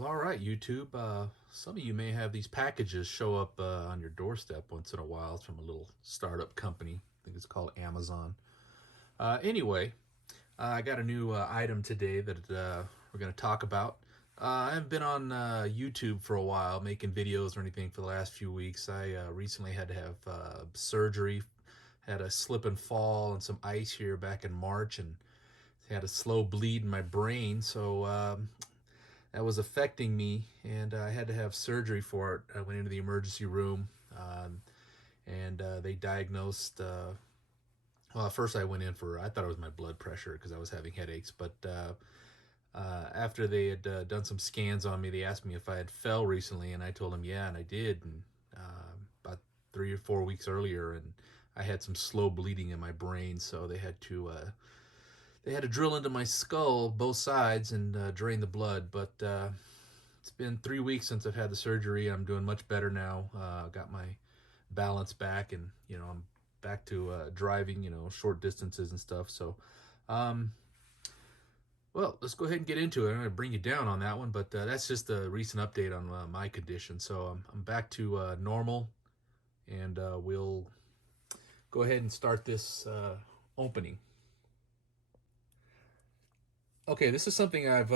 Well, all right, YouTube. Some of you may have these packages show up on your doorstep once in a while. It's from a little startup company. I think it's called Amazon. Anyway, I got a new item today that we're going to talk about. I haven't been on YouTube for a while making videos or anything for the last few weeks. I recently had to have surgery, had a slip and fall and some ice here back in March, and had a slow bleed in my brain. So that was affecting me, and I had to have surgery for it. I went into the emergency room, and they diagnosed. Well, at first I went in for, I thought it was my blood pressure because I was having headaches, but after they had done some scans on me, they asked me if I had fell recently, and I told them yeah, and I did, and about 3 or 4 weeks earlier, and I had some slow bleeding in my brain, so they had to drill into my skull, both sides, and drain the blood. But it's been 3 weeks since I've had the surgery. I'm doing much better now. Got my balance back, and I'm back to driving, short distances and stuff. So, well, let's go ahead and get into it. I'm going to bring you down on that one, but that's just a recent update on my condition. So I'm back to normal, and we'll go ahead and start this opening. Okay, this is something I've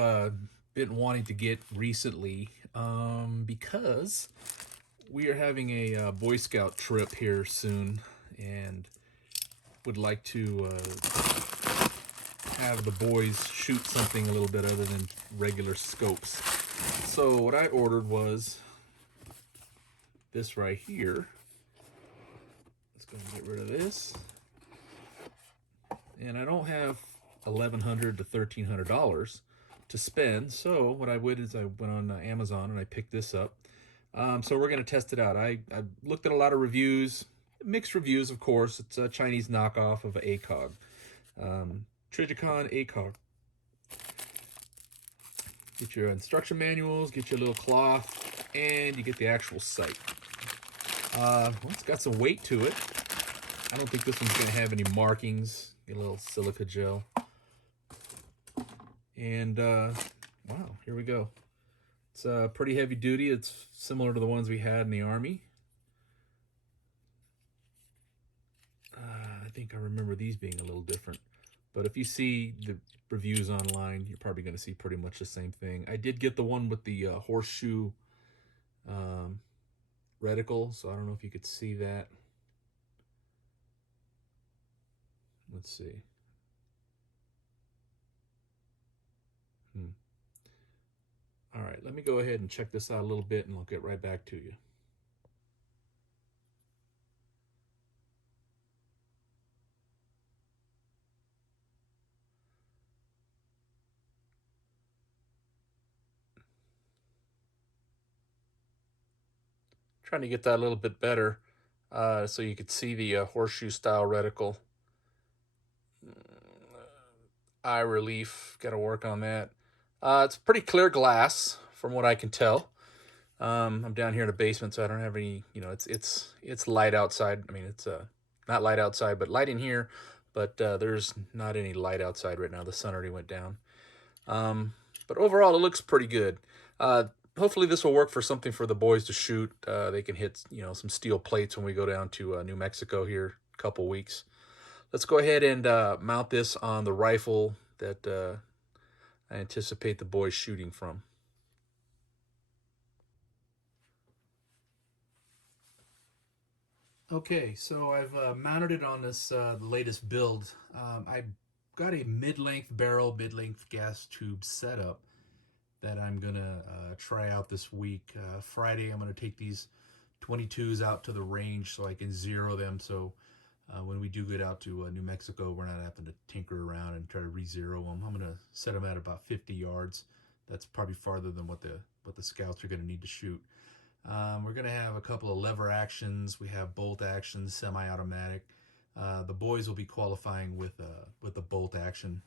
been wanting to get recently because we are having a Boy Scout trip here soon, and would like to have the boys shoot something a little bit other than regular scopes. So what I ordered was this right here. Let's go and get rid of this. And I don't have $1,100 to $1,300 to spend, so what I would is I went on Amazon and I picked this up. So we're going to test it out. I looked at a lot of reviews, mixed reviews, of course. It's a Chinese knockoff of ACOG. Trijicon ACOG. Get your instruction manuals, get your little cloth, and you get the actual sight. Well, it's got some weight to it. I don't think this one's going to have any markings. Get a little silica gel. And wow, here we go. It's pretty heavy duty. It's similar to the ones we had in the Army. I think I remember these being a little different. But if you see the reviews online, you're probably going to see pretty much the same thing. I did get the one with the horseshoe reticle, so I don't know if you could see that. Let's see. All right, let me go ahead and check this out a little bit, and I'll get right back to you. Trying to get that a little bit better so you could see the horseshoe style reticle. Eye relief, got to work on that. It's pretty clear glass from what I can tell. I'm down here in the basement, so I don't have any, it's light outside. I mean, it's not light outside, but light in here, but there's not any light outside right now. The sun already went down. But overall, it looks pretty good. Hopefully this will work for something for the boys to shoot. They can hit, some steel plates when we go down to New Mexico here in a couple weeks. Let's go ahead and mount this on the rifle that I anticipate the boys shooting from. Okay, so I've mounted it on this the latest build. I got a mid-length barrel, mid-length gas tube setup that I'm gonna try out this week. Friday, I'm gonna take these 22s out to the range so I can zero them. So when we do get out to New Mexico, we're not having to tinker around and try to re-zero them. I'm gonna set them at about 50 yards. That's probably farther than what the scouts are gonna need to shoot. We're going to have a couple of lever actions. We have bolt actions, semi-automatic. The boys will be qualifying with the bolt action.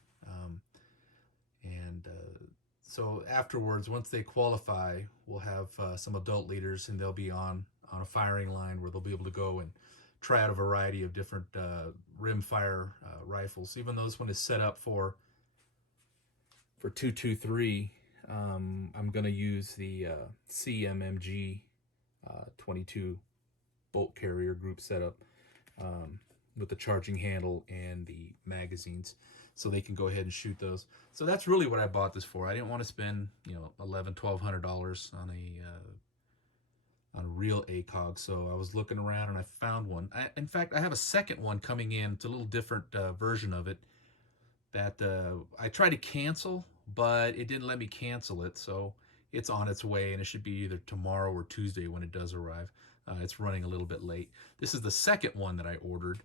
So afterwards, once they qualify, we'll have some adult leaders, and they'll be on a firing line where they'll be able to go and try out a variety of different rimfire rifles. Even though this one is set up for 223, I'm going to use the CMMG 22 bolt carrier group setup with the charging handle and the magazines, so they can go ahead and shoot those. So that's really what I bought this for. I didn't want to spend, you know, $1,100-$1,200 on a real ACOG, so I was looking around and I found one. In fact, I have a second one coming in. It's a little different version of it that I tried to cancel, but it didn't let me cancel it, so it's on its way, and it should be either tomorrow or Tuesday when it does arrive. It's running a little bit late. This is the second one that I ordered,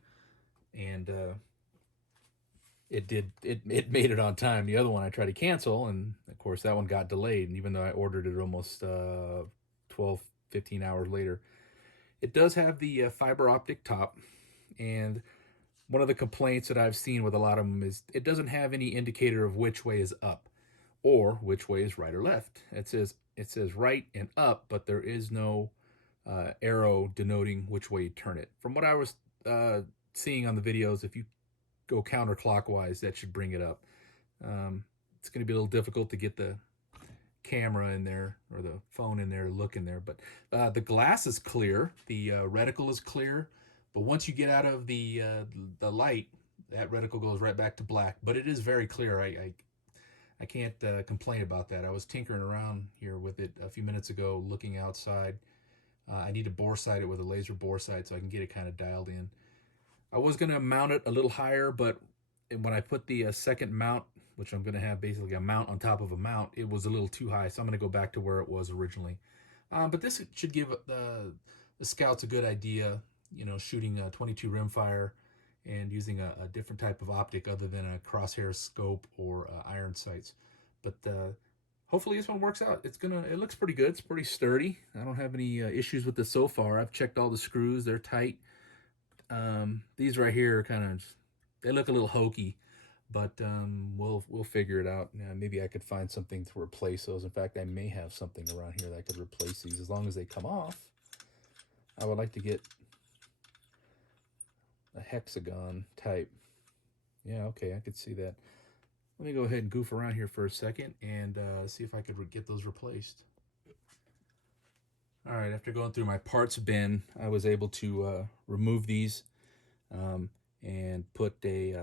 and it made it on time. The other one I tried to cancel, and of course that one got delayed, and even though I ordered it almost 12 15 hours later. It does have the fiber optic top, and one of the complaints that I've seen with a lot of them is it doesn't have any indicator of which way is up or which way is right or left. It says right and up, but there is no arrow denoting which way you turn it. From what I was seeing on the videos, if you go counterclockwise, that should bring it up. It's going to be a little difficult to get the camera in there or the phone in there to look in there, but the glass is clear, the reticle is clear, but once you get out of the light, that reticle goes right back to black. But it is very clear. I can't complain about that. I was tinkering around here with it a few minutes ago, looking outside. I need to bore sight it with a laser bore sight so I can get it kind of dialed in. I was going to mount it a little higher, but when I put the second mount, which I'm going to have basically a mount on top of a mount, it was a little too high, so I'm going to go back to where it was originally. But this should give the scouts a good idea, you know, shooting a 22 rimfire and using a different type of optic other than a crosshair scope or iron sights. But hopefully this one works out. It looks pretty good. It's pretty sturdy. I don't have any issues with this so far. I've checked all the screws. They're tight. These right here are kind of, they look a little hokey, but we'll figure it out. Maybe I could find something to replace those. In fact, I may have something around here that could replace these as long as they come off. I would like to get a hexagon type. Yeah, okay, I could see that. Let me go ahead and goof around here for a second and see if I could get those replaced. All right, after going through my parts bin, I was able to remove these and put a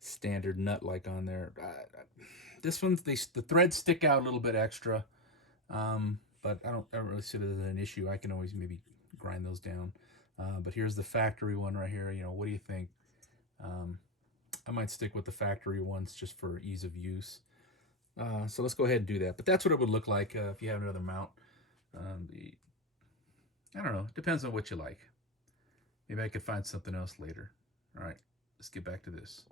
standard nut like on there. This one, the threads stick out a little bit extra, but I don't really see it as an issue. I can always maybe grind those down. But here's the factory one right here. You know, what do you think? I might stick with the factory ones just for ease of use. So let's go ahead and do that. But that's what it would look like if you have another mount. I don't know. It depends on what you like. Maybe I could find something else later. All right, let's get back to this.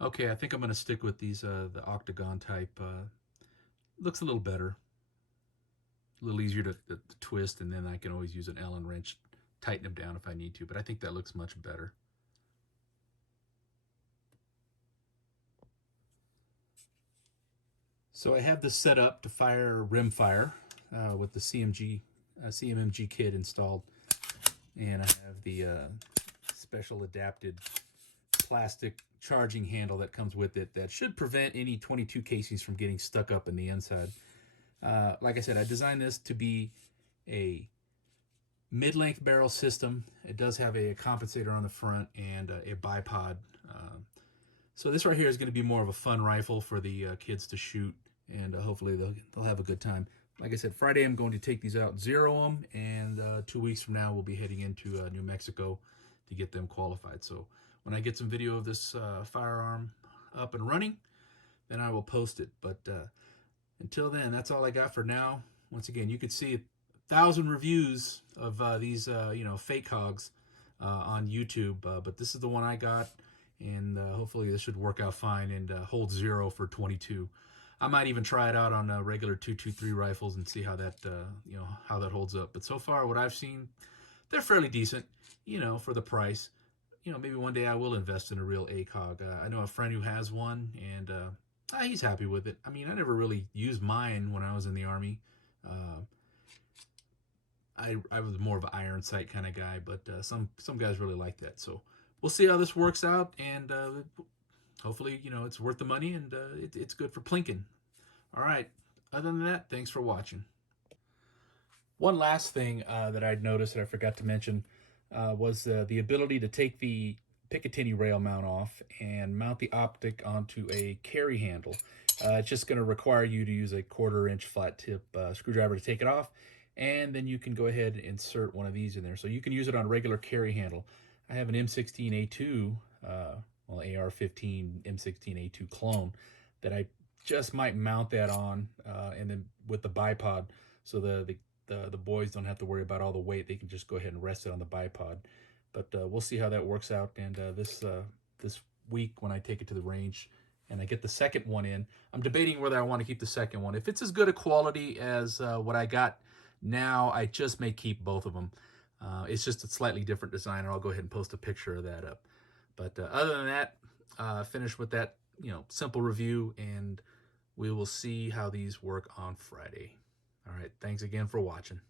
Okay, I think I'm going to stick with these, the octagon type. Looks a little better. A little easier to twist, and then I can always use an Allen wrench, tighten them down if I need to, but I think that looks much better. So I have this set up to fire rimfire with the CMMG kit installed, and I have the special adapted plastic charging handle that comes with it that should prevent any 22 casings from getting stuck up in the inside. Like I said, I designed this to be a mid-length barrel system. It does have a compensator on the front and a bipod. So this right here is going to be more of a fun rifle for the kids to shoot, and hopefully they'll have a good time. Like I said, Friday I'm going to take these out, zero them, and 2 weeks from now we'll be heading into New Mexico to get them qualified. So when I get some video of this firearm up and running, then I will post it. But until then, that's all I got for now. Once again, you could see 1,000 reviews of these fake hogs on YouTube, but this is the one I got, and hopefully this should work out fine and hold zero for 22. I might even try it out on regular 223 rifles and see how that how that holds up. But so far, what I've seen, they're fairly decent, for the price. Maybe one day I will invest in a real ACOG. I know a friend who has one, and he's happy with it. I mean, I never really used mine when I was in the Army. I was more of an iron sight kind of guy, but some guys really like that. So we'll see how this works out, and hopefully, it's worth the money, and it's good for plinking. All right. Other than that, thanks for watching. One last thing that I'd noticed that I forgot to mention was the ability to take the Picatinny rail mount off and mount the optic onto a carry handle. It's just going to require you to use a 1/4-inch flat tip screwdriver to take it off, and then you can go ahead and insert one of these in there. So you can use it on a regular carry handle. I have an M16A2, well, AR-15 M16A2 clone that I just might mount that on, and then with the bipod, so the boys don't have to worry about all the weight. They can just go ahead and rest it on the bipod. But we'll see how that works out. And this week when I take it to the range and I get the second one in, I'm debating whether I want to keep the second one. If it's as good a quality as what I got now, I just may keep both of them. It's just a slightly different design, and I'll go ahead and post a picture of that up. But other than that, finish with that simple review, and we will see how these work on Friday. All right, thanks again for watching.